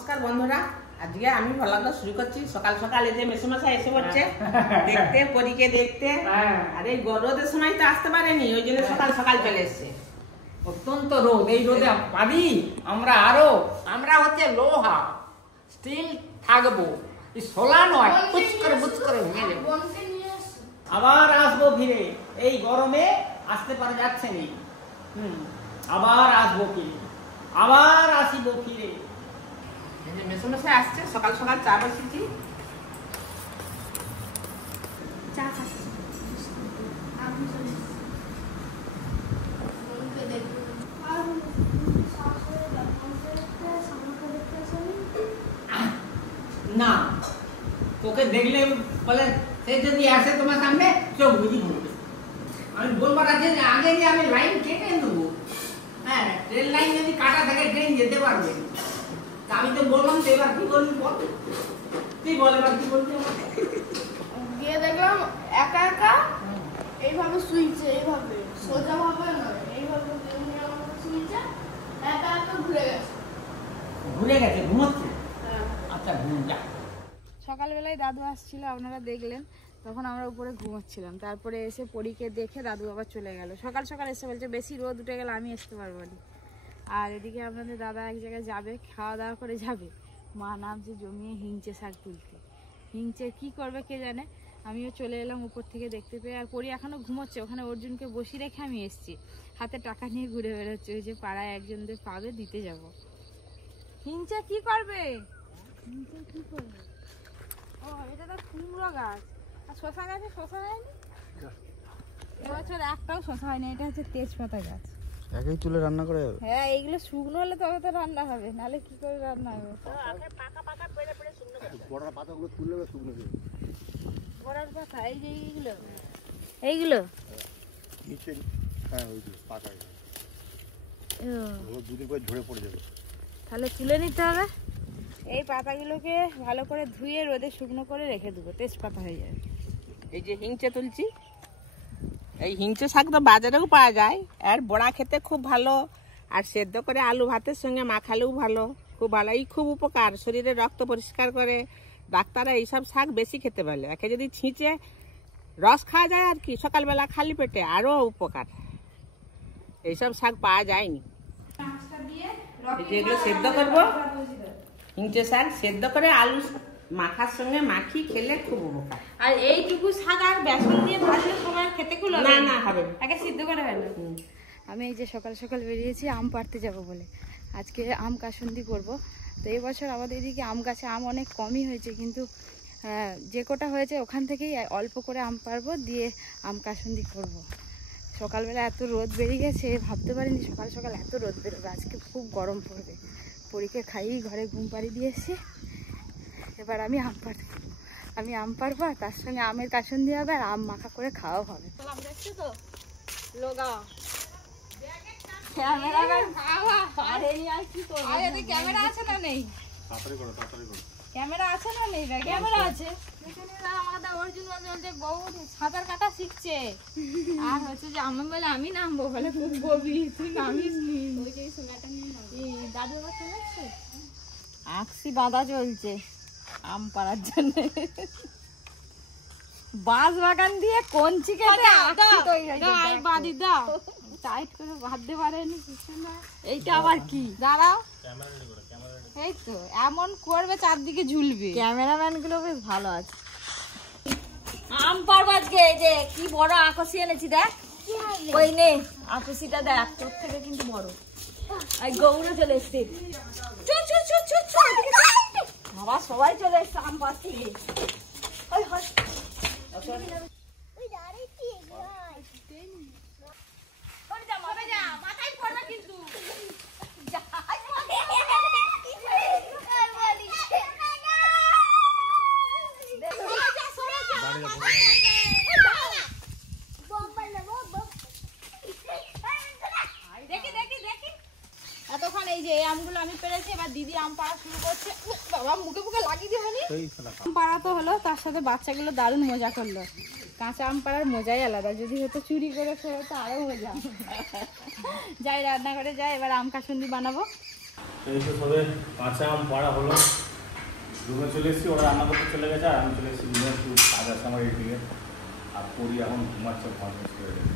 নমস্কার বন্ধুরা, আজকে আমি ভ্লগটা শুরু করছি। সকাল সকাল এই যে মেসোমশাই এসে পড়ছে দেখতে, পরীকে দেখতে। আর এই রোদের সময় তো আসতে পারেনি, ওই জন্য সকাল সকাল চলে এসছে। অত্যন্ত রোদ, এই রোদে পারি আমরা হচ্ছে লোহা স্টিল থাকবো, এই সোলা নয় বুচ করে ভেঙে দেবো। আবার আসবো ফিরে, এই গরমে আসতে পারা যাচ্ছে না। আবার আসবো ফিরে, আবার আসিব ফিরে। এই যে মেসোমশাই আসছে, সকাল সকাল চা বসেছি। চা খাচ্ছি। না, তোকে দেখলে বলে সে যদি আসে তোমার সামনে চোখ বুঝি ঘুরবে। আমি বলবার আছে যে আগে গিয়ে আমি লাইন কেটে দেবো। হ্যাঁ, ট্রেন লাইন যদি কাটা থাকে ট্রেন যেতে পারবে। আমি তো বললাম তো, এবার কি বলবি বল, তুই বল এবার কি বলবি। গিয়ে দেখলাম একা একা এইভাবে শুইছে, এইভাবে সোজা ভাবে নয়, এইভাবে শুইছে, একা একা ঘুরে গেছে, ঘুমোচ্ছে। আচ্ছা ঘুম যা। সকালবেলায় দাদু আসছিল, আপনারা দেখলেন। তখন আমরা উপরে ঘুমোচ্ছিলাম, তারপরে এসে পরীকে দেখে দাদু আবার চলে গেল। সকাল সকাল এসে বলছে বেশি রোদ উঠে গেলে আমি আসতে পারবো না। আর এদিকে আপনাদের দাদা এক জায়গায় যাবে, খাওয়া দাওয়া করে যাবে। মা নামছে জমিয়ে হিংচে শাক তুলতে। হিংচে কি করবে কে জানে। আমিও চলে এলাম উপর থেকে দেখতে পেয়ে। আর পরি এখনও ঘুমোচ্ছে, ওখানে অর্জুনকে বসিয়ে রেখে আমি এসেছি। হাতে টাকা নিয়ে ঘুরে বেরোচ্ছে, ওই যে পাড়ায় একজনদের পাবে দিতে যাব। হিংচে কি করবে? হিংচে কি করবে? ও এটা তো কুমড়ো গাছ। আর শশা গাছে শশা হয়নি এবছর, একটাও শশা হয়নি। এটা হচ্ছে তেজপাতা গাছ। একই চুলে রান্না করে যাবে? হ্যাঁ, এইগুলো শুকনো হলে তবে তো রান্না হবে, নাহলে কি করে রান্না হবে? বড়ার পাতাগুলো তুলে শুকনো দিয়ে বড়ার পাতা, এই যে এইগুলো নিচে। হ্যাঁ, ওই যে পাকা দুদিন পরে ঝরে পড়ে যাবে, তাহলে তুলে নিতে হবে। এই পাতাগুলোকে ভালো করে ধুয়ে রোদে শুকনো করে রেখে দেবো, তেজপাতা হয়ে যাবে। এই যে হিংচে তুলছি, এই হিংচে শাক তো বাজারেও পাওয়া যায়। আর বড়া খেতে খুব ভালো, আর সেদ্ধ করে আলু ভাতের সঙ্গে মাখালেও ভালো, খুব ভালো। এই খুব উপকার, শরীরে রক্ত পরিষ্কার করে। ডাক্তাররা এইসব শাক বেশি খেতে বলে। একে যদি ছিঁচে রস খাওয়া যায় আর কি, সকালবেলা খালি পেটে আরও উপকার। এইসব শাক পাওয়া যায়নি। যেগুলো সেদ্ধ করবো, হিংচে শাক সেদ্ধ করে আলু মাখার সঙ্গে মাখি খেলে খুব উপকার। আর এইটুকু শাক আর বেসন দিয়ে ভাজলে সবাই খেতে খুব না না হবে, আগে সিদ্ধ করে ফেলো। আমি এই যে সকাল সকাল বেরিয়েছি আম পাড়তে যাব বলে। আজকে আম কাসুন্দি করব। তো এই বছর আমাদের এদিকে আম গাছে আম অনেক কমই হয়েছে, কিন্তু যে কটা হয়েছে ওখান থেকেই অল্প করে আম পাড়বো, দিয়ে আম কাসুন্দি করব। সকালবেলা এত রোদ বেরিয়ে গেছে, ভাবতে পারিনি সকাল সকাল এত রোদ বেরোবে। আজকে খুব গরম পড়বে। পরীকে খাইয়ে ঘরে ঘুম পাড়িয়ে দিয়েছি। এবার আমি আম পাড়বো, আর তার সঙ্গে আমের কাসুন্দি হবে, আর আম মাখা করে খাওয়া হবে। দেখছো তো লোগা ক্যামেরা আছে না নেই? ক্যামেরা আছে না নেই? ক্যামেরা আছে। অর্জুন বউ সাঁতার কাটা শিখছে, আর হচ্ছে যে আমি বলে আমি নামবো, বলে খুব গভীর, তুই নামিস নি। দাদু আবার চলে আসছে, আকসি বাঁধা চলছে আম পাড়ার জন্য। বাঁশ বাগান দিয়ে কঞ্চি কেটে বাঁধি দাও, টাইট করে বাঁধতে পারেনি কিছু না। এইটা আবার কি? দাঁড়াও, এই তো এমন করবে চারদিকে ঝুলবে। ক্যামেরাম্যান গুলো বেশ ভালো আছে। আম পাড়বো আজকে। এই যে কি বড় আকসি এনেছি, দেখ। ওই নে আকসিটা দেখ, তোর থেকে কিন্তু বড়। আর গৌড়ে চলে এসছে, বাবা সবাই চলে এসছে আম পাড়তে। মাথায় পড়বে কিন্তু। এতক্ষণ এই যে এই আমগুলো আমি পেরেছি, এবার দিদি আম পাড়া শুরু করছে। বাবা মুখে মুখে লাগিয়ে দিয়ে হয়নি। আম পাড়া তো হলো, তার সাথে বাচ্চাগুলো দারুণ মজা করলো। কাঁচা আম পাড়ার মজাই আলাদা, যদি হয়তো চুরি করে খেয়ে তো আরো মজা। যাই রান্নাঘরে যাই, এবার আম কাসুন্দি বানাবো। এই তো সবে কাঁচা আম পাড়া হলো, রুমে চলে এসেছি, ওরা রান্না করতে চলে গেছে আর আমি চলে এসেছি রুমে, একটু কাজ আছে আমার এইদিকে। আর পড়ি এখন ঘুমাচ্ছে, ঘর করে গেছে।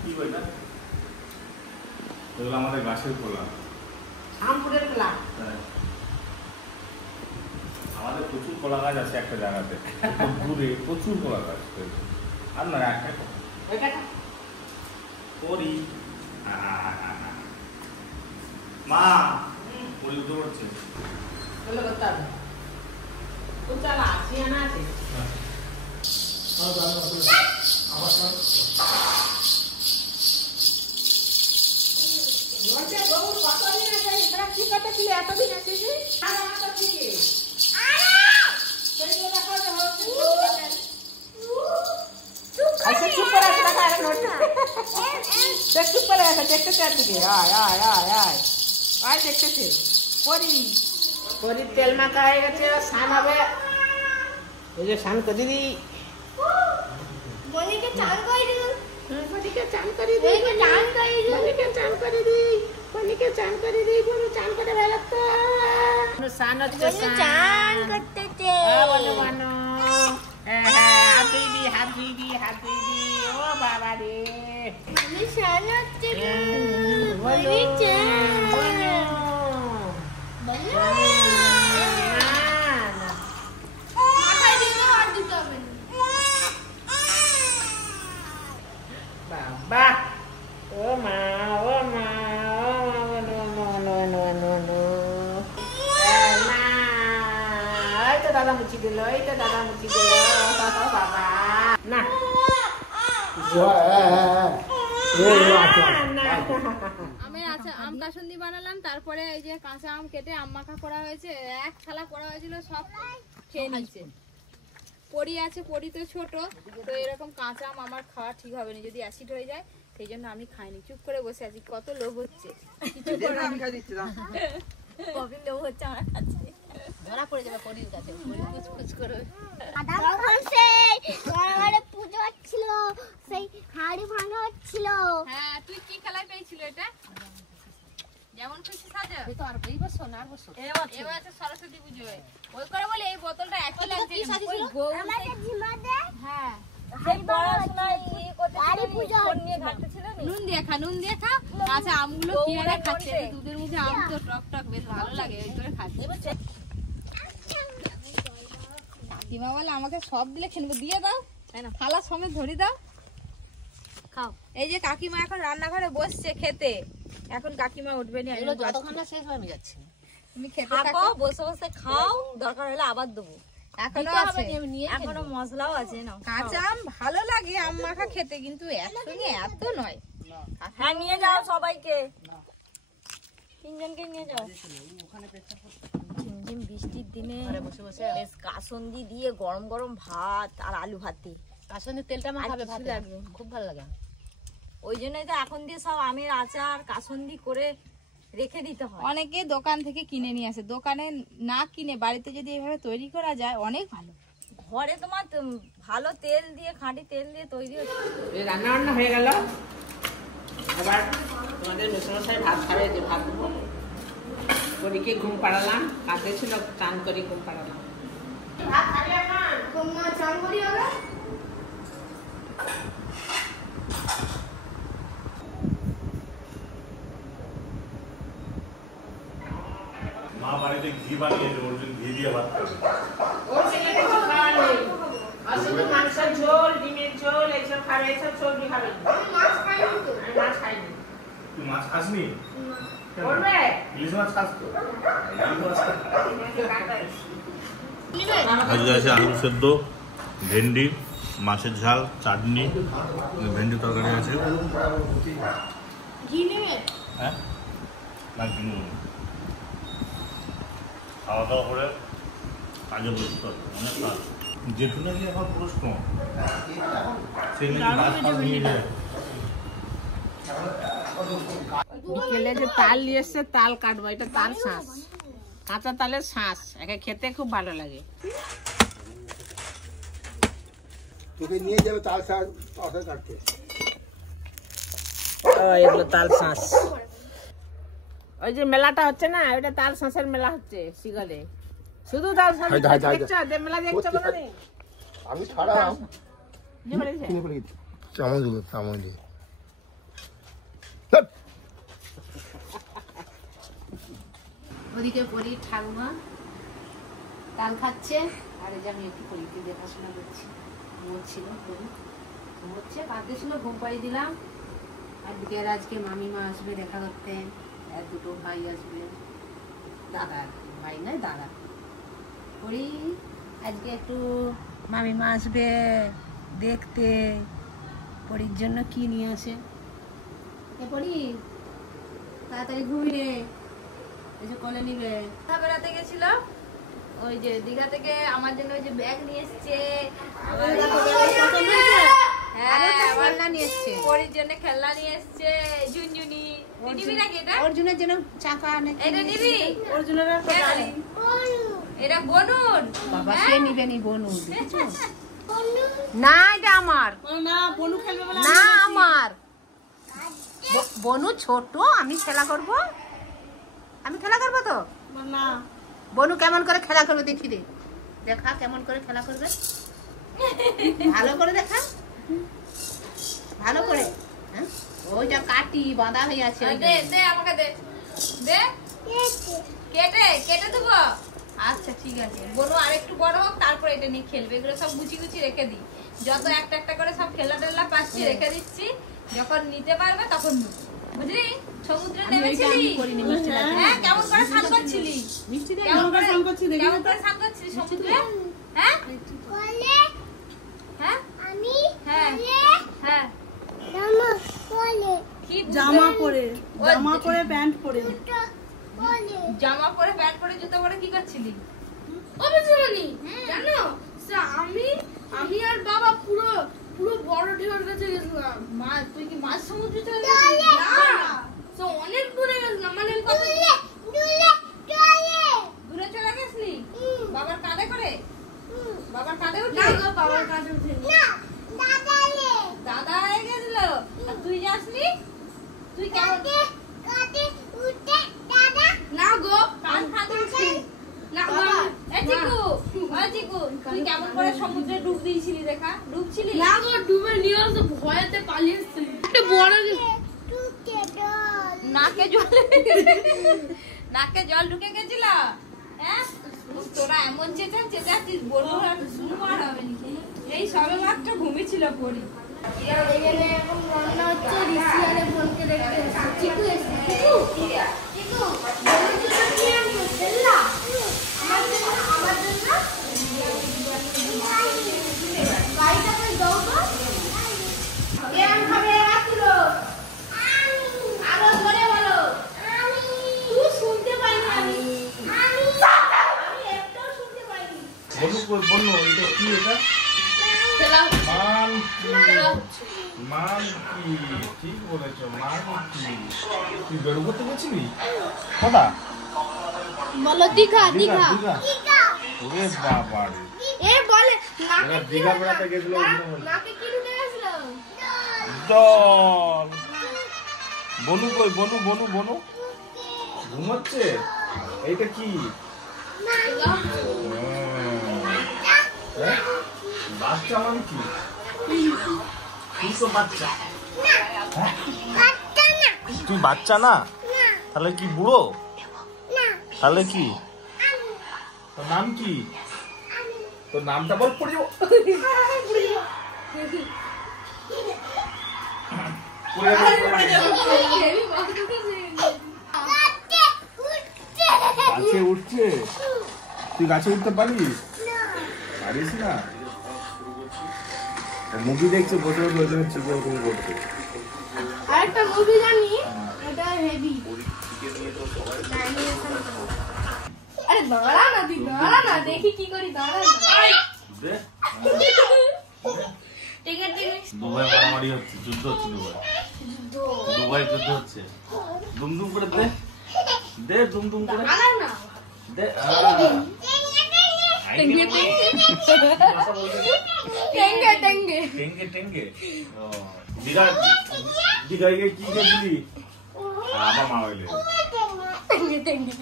কি বলটা এগুলো আমাদের গাছের খোলা, আমপুরের খোলা। আমাদের প্রচুর কলা গাছ আছে একটা জায়গাতে, দূরে প্রচুর কলা গাছ। আর না একটা করি মা পড়ি উঠে পড়ছে, বলে করতে হবে। তো চালা সিয়ানা আছে। এতদিন আছিস চুপ করে আছে, চুপ করে আছে, দেখতেছে আর দিকে। আয় আয় আয় আয় আয়, দেখতেছে। পরির তেল মাখা হয়ে গেছে, স্নান হবে। এই যে স্নান করে দিদি, বনিকে চান করে দিল। বনিকে চান করে দিই, বনিকে চান করে দিই, বনিকে চান করে দিই, বনু চান করে বেড়াতো। স্নান হচ্ছে, চান করতেছে। বলো বনো, হাত ধুই দি, হাত ধুই দি, হাত ধুই দি। ও বাবা রে, আমি চান হচ্ছে। বলো বনো। মাথায় দিতে হাত দিতে হবে না। বাবা, ও মা, ও মা, ও মা, no no no no no no. মা, এই তো দাদা মুচি দিল, এই তো দাদা মুচি দিল। বাবা না, আমের আচার, আম কাসুন্দি বানালাম, তারপরে এই যে কাঁচা আম কেটে আম মাখা করা হয়েছে, এক থালা করা হয়েছিল, সব খেয়ে নিচ্ছে। পরি আছে, পরি তো ছোট, তো এরকম কাঁচা আম আমার খাওয়া ঠিক হবে না, যদি অ্যাসিড হয়ে যায়, সেই জন্য আমি খাইনি, চুপ করে বসে আছি। কত লোভ হচ্ছে, কিছু করে আমি খাই দিচ্ছি, কবে লোভ হচ্ছে আমার কাছে, ধরা পড়ে যাবে পরির কাছে, কুচকুচ করে। তখন সেই ঘরে পুজো হচ্ছিল, সেই হাড়ি ভাঙা হচ্ছিল। হ্যাঁ, তুই কি খেলায় পেয়েছিল এটা? যেমন খুশি সাজা। তো আর এই বছর না, আর বছর এবার আছে সরস্বতী পুজোয়। ওই করে বলে এই বোতলটা একই লাগছে। ওই আমাদের ঝিমাতে হ্যাঁ, হাড়ি পড়াশোনায় হাড়ি পুজো নুন দিয়ে খা, নুন দিয়ে খা। আচ্ছা, আমগুলো কি আর খাচ্ছে, দুধের মধ্যে আম তো টক টক বেশ ভালো লাগে, ওই করে খাচ্ছে। কাকিমা বলে আমাকে সব দিলে খেয়ে নেবো, দিয়ে দাও, থালা সমেত ধরি দাও, খাও। এই যে কাকিমা এখন রান্নাঘরে বসছে খেতে, এখন কাকিমা উঠবে না, যতক্ষণ না শেষ হয়ে যাচ্ছে। তুমি খেতে থাকো, বসে বসে খাও, দরকার হলে আবার দেবো। এখনো আছে, এখনো মশলাও আছে না। কাঁচা আম ভালো লাগে আম মাখা খেতে, কিন্তু একসঙ্গে এত নয়। হ্যাঁ, নিয়ে যাও সবাইকে, তিনজনকে নিয়ে যাও। ঝিমঝিম বৃষ্টির দিনে বেশ কাসন্দি দিয়ে গরম গরম ভাত আর আলু ভাতে, কাসন্দির তেলটা আমার খাবে, ভালো লাগবে, খুব ভালো লাগে। ওই জন্যই তো এখন দিয়ে সব আমের আচার কাসন্দি করে রেখে দিতে হয়। অনেকে দোকান থেকে কিনে নিয়ে আসে, দোকানে না কিনে বাড়িতে যদি এভাবে তৈরি করা যায় অনেক ভালো। ঘরে তোমার ভালো তেল দিয়ে, খাঁটি তেল দিয়ে তৈরি হচ্ছে। রান্না বান্না হয়ে গেল, এবার তোমাদের মেসমশাই ভাত খাবে, যে ভাত দেবো। পরীকে ঘুম পাড়ালাম, কাছে ছিল, চান করে ঘুম পাড়ালাম। ভাত খাবে এখন? তোমরা চান করি হবে। মা বাড়িতে ঘি বানিয়েছে, ওর জন্য ঘি দিয়ে ভাত খাবে। ওর ছেলে কিছু খাওয়ার নেই, আর শুধু মাংসের ঝোল, ডিমের ঝোল, এইসব খাবে, এইসব সবজি খাবে। আমি মাছ খাইনি তো। আমি মাছ খাইনি। তুই মাছ খাসনি? করবে? ইলিশ মাছ খাস তো? আজকে আছে আলু সেদ্ধ, ভেন্ডি, মাছের ঝাল, চাটনি, ভেন্ডি তরকারি আছে। ঘি নেবে? হ্যাঁ, না কিনে নেব। খাওয়া দাওয়া করে কাজে বসতে হবে, অনেক কাজ। জেঠু নাকি এখন প্রশ্ন, সে নাকি মাছ ফাছ নিয়ে যায়। বিকেলে যে তাল নিয়ে এসছে, তাল কাটবো, এটা তাল শাঁস, কাঁচা তালের শাঁস, একে খেতে খুব ভালো লাগে। তোকে নিয়ে যাবে তাল শাক কাটতে। এগুলো তাল শাঁস। ওই যে মেলাটা হচ্ছে না, ওইটা তাল শাঁসের মেলা হচ্ছে শিগলে। শুধু তাল শাঁস দেখছো, মেলা দেখছো বলো নি? আমি ছাড়া চামচ দিল চামচ দিয়ে ওদিকে পরি ঠাকুমা তাল খাচ্ছে, আর এই যে আমি একটু পরীকে দেখাশোনা করছি। ঘুমোচ্ছিল, ঘুমোচ্ছে, কাঁদতে ছিল, ঘুম পাড়িয়ে দিলাম। আর বিকেল আজকে মামিমা আসবে দেখা করতে, আর দুটো ভাই আসবে, দাদা ভাই নয় দাদা। পরি আজকে একটু মামিমা আসবে দেখতে, পরির জন্য কি নিয়ে আসে। এ পরি তাড়াতাড়ি ঘুমিয়ে রে, এই যে কোলে নিবে। বেড়াতে গেছিল, ওই যে দীঘা থেকে আমার জন্য ওই যে ব্যাগ নিয়ে এসছে, খেলনা নিয়ে এসছে, পরির জন্য খেলনা নিয়ে এসছে, ঝুনঝুনি। নিবি নাকি এটা? অর্জুনের জন্য চাকা, এটা নিবি? অর্জুনের এটা বনুর, বাবা সে নিবে নি বনুর। না এটা আমার না, বনু খেলবে না, আমার বনু ছোট, আমি খেলা করব, আমি খেলা করবো তো না। বনু কেমন করে খেলা করবে দেখি রে, দেখা কেমন করে খেলা করবে, ভালো করে দেখা, ভালো করে। ওইটা কাটি বাঁধা হয়ে আছে, দে দে আমাকে দে, দে কেটে কেটে দেবো। আচ্ছা ঠিক আছে, বনু আর একটু বড় হোক তারপরে এটা নিয়ে খেলবে। এগুলো সব গুছি গুছি রেখে দিই, যত একটা একটা করে সব খেলা টেলা পাচ্ছি রেখে দিচ্ছি, যখন নিতে পারবে তখন বুঝলি। সমুদ্রে নেমেছিলি, হ্যাঁ কেমন করে স্নান করছিলি, কেমন করে স্নান করছিলি সমুদ্রে, হ্যাঁ হ্যাঁ আমি হ্যাঁ হ্যাঁ জামা পরে প্যান্ট পরে, জামা পরে প্যান্ট পরে জুতো পরে কি করছিলি? জানো আমি আর বাবা পুরো পুরো বড় ঢেউর কাছে গেছিলাম। মা তুই কি মাছ সমুদ্রে চলে গেছিস? না তো অনেক দূরে গেছিলাম, মানে কত দূরে চলে গেছিলি? বাবার কাঁধে করে, বাবার কাঁধে উঠে? না বাবার কাঁধে উঠে না, দাদা গেছিল। আর তুই যাসনি? তুই কেমন কাঁধে উঠে দাদা? না গো কাঁধে উঠে না বাবা। এ চিকু, ও চিকু তুই কেমন করে সমুদ্রে ডুব দিয়েছিলি দেখা? ডুবছিলি? না গো ডুবে নিয়ে তো ভয়েতে পালিয়েছি। একটা বড় নাকে জল, নাকে জল ঢুকে গেছিল। হ্যাঁ তোরা এমন চেঁচাচ্ছিস বলবো আর শুনবো আর হবে না। এই সবে মাত্র ঘুমিয়েছিল পরি। এখানে এখন রান্না হচ্ছে, ঋষি আর বোনকে দেখতে এসেছে। চিকু এসেছে, চিকু চিকু আমার জন্য কি আনছো? খেলনা আমার জন্য গাড়িটা কই দাও তো। কে আম খাবে? রাখছিল আরো জোরে বলো। তুই শুনতে পাইনি, আমি একটাও শুনতে পাইনি। বললো এটা কি, এটা মান কি? ঠিক বলেছ, মান কি? তুই বেরো করতে গেছিলি কথা বলো দীঘা দীঘা ওরে বাবা রে, এ বলে দীঘা বেড়াতে গেছিল, নাকে কি ঢুকে গেছিল? দল বনু কই? বনু বনু বনু ঘুমাচ্ছে। এইটা কি? বাচ্চা মানে কি? তুই তো বাচ্চা, তুই বাচ্চা না, তাহলে কি বুড়ো? তাহলে কি? তোর নাম কি? তোর নামটা বল, পড়ে যাবো। গাছে উঠছে? তুই গাছে উঠতে পারিস? পারিস না? মুভি দেখছে বসে বসে, ওই জন্য চিপে ওরকম করছে। আরেকটা মুভি জানি, এটা হেভি। আরে দাঁড়া না, তুই দাঁড়া না, দেখি কি করি, দাঁড়া না। টিকেট টিকেট দুবাই মারামারি হচ্ছে, যুদ্ধ হচ্ছে দুবাই যুদ্ধ হচ্ছে। দুমদুম করে দে, দে দুমদুম করে দে। টেঙ্গে টেঙ্গে টেঙ্গে টেঙ্গে দীঘায় গিয়ে কি গেছিলি? আবার মা হইলে টেঙ্গি